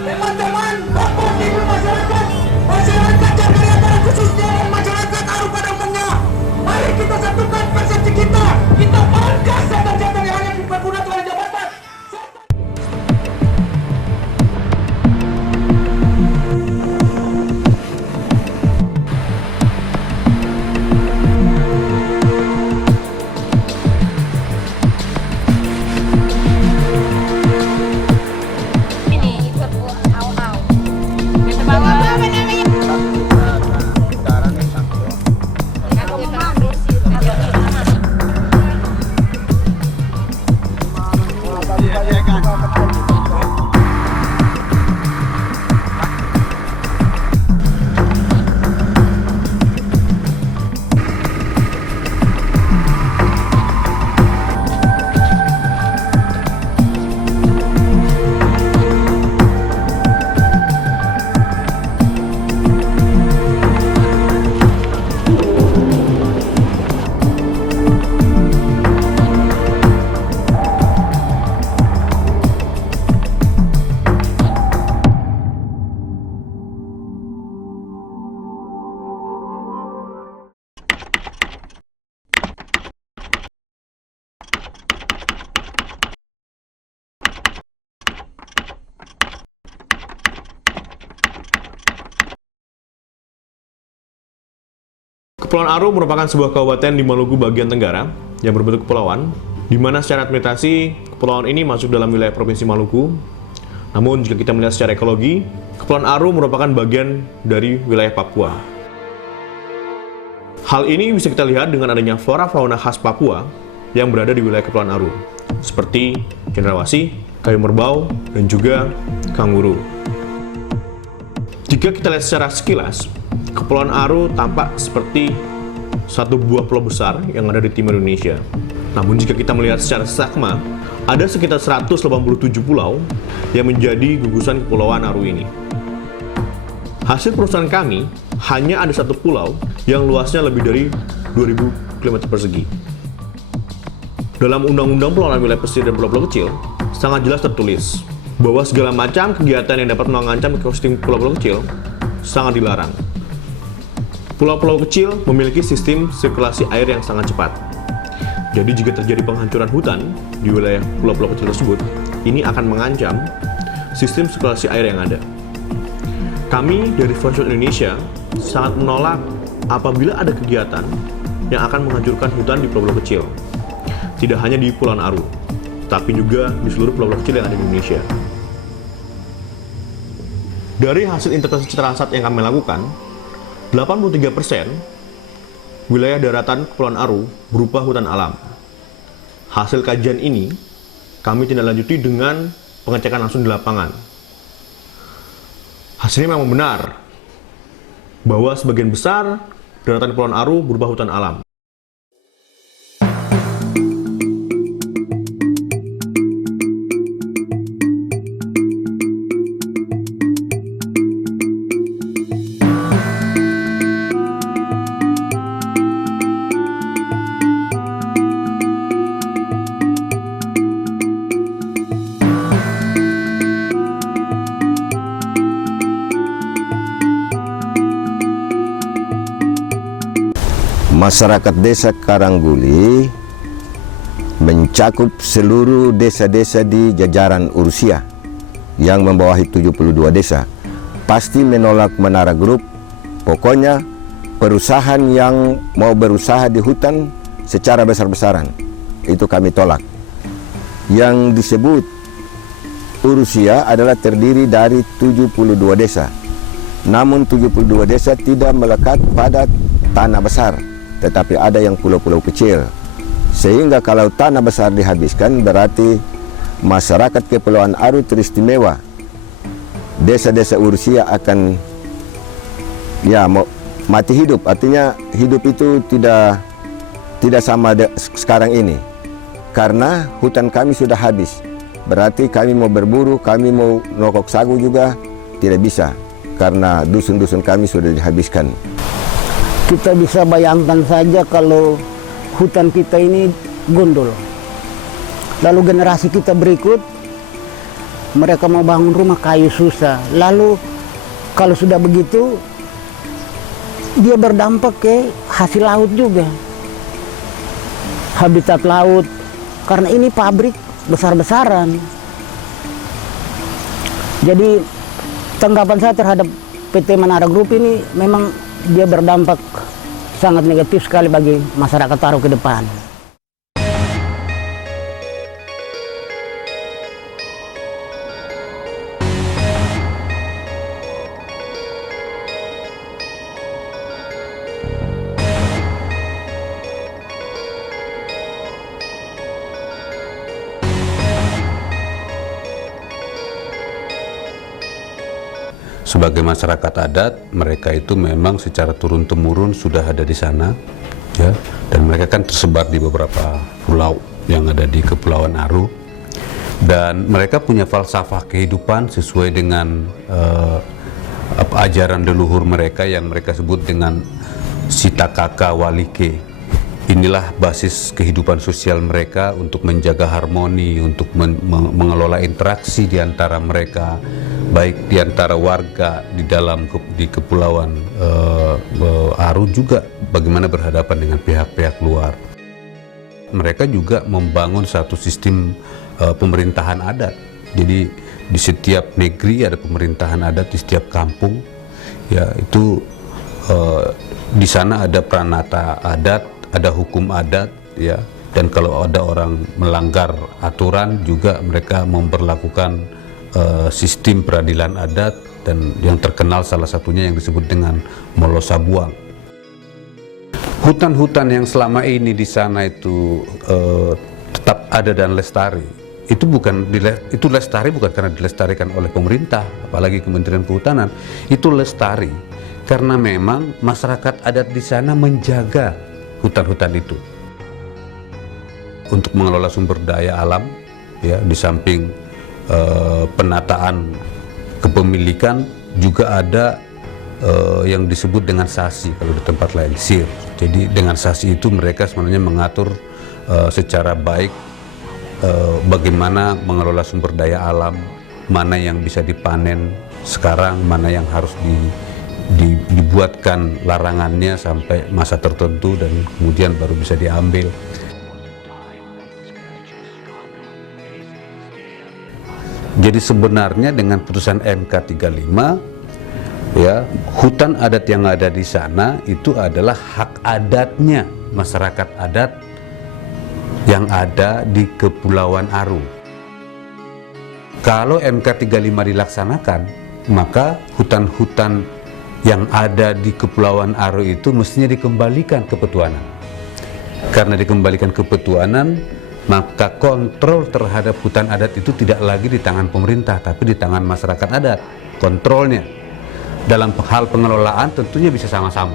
Teman-teman, Bapak Ibu masyarakat, masyarakat Jakarta Utara khususnya dan masyarakat Aru pada umumnya, mari kita satukan persepsi kita. Kita bangkit setan-setan yang hanya dipergunakan oleh jabatan. Kepulauan Aru merupakan sebuah kabupaten di Maluku bagian tenggara yang berbentuk kepulauan, di mana secara administrasi kepulauan ini masuk dalam wilayah Provinsi Maluku. Namun jika kita melihat secara ekologi, Kepulauan Aru merupakan bagian dari wilayah Papua. Hal ini bisa kita lihat dengan adanya flora fauna khas Papua yang berada di wilayah Kepulauan Aru, seperti cendrawasih, kayu merbau, dan juga kanguru. Jika kita lihat secara sekilas, Kepulauan Aru tampak seperti satu buah pulau besar yang ada di timur Indonesia. Namun jika kita melihat secara seksama, ada sekitar 187 pulau yang menjadi gugusan Kepulauan Aru ini. Hasil perusahaan kami, hanya ada satu pulau yang luasnya lebih dari 2000 km persegi. Dalam Undang-Undang Pengelolaan Wilayah Pesisir dan Pulau-Pulau Kecil, sangat jelas tertulis bahwa segala macam kegiatan yang dapat mengancam ekosistem pulau-pulau kecil sangat dilarang. Pulau-pulau kecil memiliki sistem sirkulasi air yang sangat cepat. Jadi jika terjadi penghancuran hutan di wilayah pulau-pulau kecil tersebut, ini akan mengancam sistem sirkulasi air yang ada. Kami dari Forest Indonesia sangat menolak apabila ada kegiatan yang akan menghancurkan hutan di pulau-pulau kecil. Tidak hanya di Kepulauan Aru, tapi juga di seluruh pulau-pulau kecil yang ada di Indonesia. Dari hasil interpretasi citra sat yang kami lakukan, 83% wilayah daratan Kepulauan Aru berupa hutan alam. Hasil kajian ini kami tindak lanjuti dengan pengecekan langsung di lapangan. Hasilnya memang benar bahwa sebagian besar daratan Kepulauan Aru berupa hutan alam. Masyarakat desa Karangguli mencakup seluruh desa-desa di jajaran Ursia yang membawahi 72 desa. Pasti menolak Menara Group. Pokoknya perusahaan yang mau berusaha di hutan secara besar-besaran itu kami tolak. Yang disebut Ursia adalah terdiri dari 72 desa. Namun 72 desa tidak melekat pada tanah besar, tetapi ada yang pulau-pulau kecil. Sehingga kalau tanah besar dihabiskan, berarti masyarakat Kepulauan Aru teristimewa. Desa-desa Ursia akan mati hidup. Artinya hidup itu tidak sama sekarang ini. Karena hutan kami sudah habis. Berarti kami mau berburu, kami mau nokok sagu juga tidak bisa. Karena dusun-dusun kami sudah dihabiskan. Kita bisa bayangkan saja kalau hutan kita ini gundul. Lalu generasi kita berikut, mereka mau bangun rumah kayu susah. Lalu kalau sudah begitu, dia berdampak ke hasil laut juga. Habitat laut, karena ini pabrik besar-besaran. Jadi tanggapan saya terhadap PT Manara Group ini memang dia berdampak sangat negatif sekali bagi masyarakat Taro ke depan. Sebagai masyarakat adat, mereka itu memang secara turun-temurun sudah ada di sana, ya, dan mereka kan tersebar di beberapa pulau yang ada di Kepulauan Aru, dan mereka punya falsafah kehidupan sesuai dengan ajaran leluhur mereka yang mereka sebut dengan Sitakaka Walike. Inilah basis kehidupan sosial mereka untuk menjaga harmoni, untuk mengelola interaksi di antara mereka, baik di antara warga di dalam di Kepulauan Aru, juga bagaimana berhadapan dengan pihak-pihak luar. Mereka juga membangun satu sistem pemerintahan adat. Jadi di setiap negeri ada pemerintahan adat, di setiap kampung, ya itu di sana ada pranata adat, ada hukum adat, ya, dan kalau ada orang melanggar aturan juga mereka memperlakukan sistem peradilan adat, dan yang terkenal salah satunya yang disebut dengan Molo Sabuang. Hutan-hutan yang selama ini di sana itu tetap ada dan lestari. Itu lestari bukan karena dilestarikan oleh pemerintah, apalagi Kementerian Kehutanan. Itu lestari karena memang masyarakat adat di sana menjaga hutan-hutan itu untuk mengelola sumber daya alam, ya, di samping penataan kepemilikan juga ada yang disebut dengan sasi, kalau di tempat lain sir. Jadi dengan sasi itu mereka sebenarnya mengatur secara baik bagaimana mengelola sumber daya alam, mana yang bisa dipanen sekarang, mana yang harus dibuatkan larangannya sampai masa tertentu dan kemudian baru bisa diambil. Jadi sebenarnya dengan putusan MK 35, ya, hutan adat yang ada di sana itu adalah hak adatnya masyarakat adat yang ada di Kepulauan Aru. Kalau MK 35 dilaksanakan, maka hutan-hutan yang ada di Kepulauan Aru itu mestinya dikembalikan ke Petuanan. Karena dikembalikan ke Petuanan, maka kontrol terhadap hutan adat itu tidak lagi di tangan pemerintah, tapi di tangan masyarakat adat. Kontrolnya dalam hal pengelolaan tentunya bisa sama-sama.